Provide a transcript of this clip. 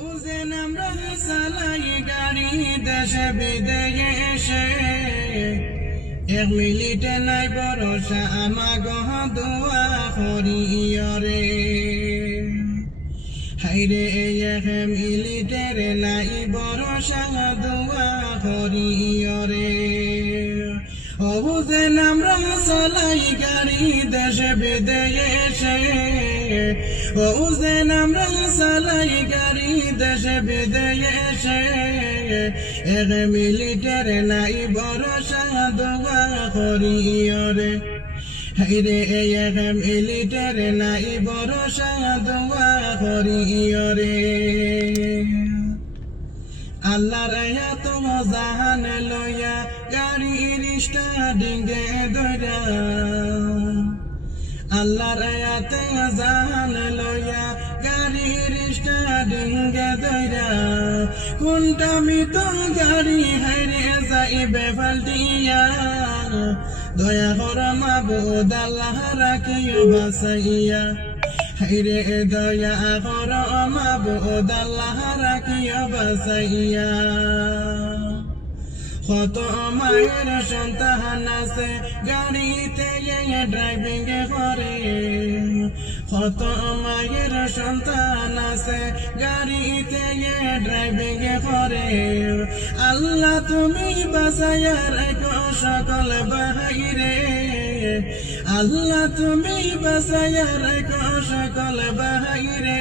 Ozone আমরা চালাই গাড়ি দেশে বিদেশে, এক মিনিটে নাই ভরসা আমাগ দোয়া করিয়রে। হাইরে এক মিনিটের নাই ভরসা দোয়া করিয়রে। ওজেন আমরা চালাই গাড়ি দেশে বিদেশে, ওজেন আমরা চালাই গাড়ি দেশে বিদেশে, এক মিনিটের নাই ভরসা দোয়া করিয়রে। হাইরে এক মিনিটের নাই ভরসা দোয়া করিয়রে। আল্লাহর এত জাহান লইয়া গাড়ির স্টার্টিংয়ে ধইরা, আল্লাহর এত জাহান লইয়া গাড়ির স্টার্টিংয়ে ধইরা, কোনটা মিত গাড়ি হাইরে যাইবে ফাল্টিয়া। দয়া কর মাবুদ আল্লাহ রাখিও বাঁচাইয়া, হাইরে দয়া কর মাবুদ আল্লাহ রাখিও বাঁচাইয়া। কত মায়ের সন্তান আছে গাড়িতে ড্রাইভিং করে, কত মায়ের সন্তান আছে গাড়িতে ড্রাইভিং করে। আল্লাহ তুমি বাঁচাইয়া রাখো সকল বাহিরে, আল্লাহ তুমি বাঁচাইয়া রাখো সকল বাহিরে।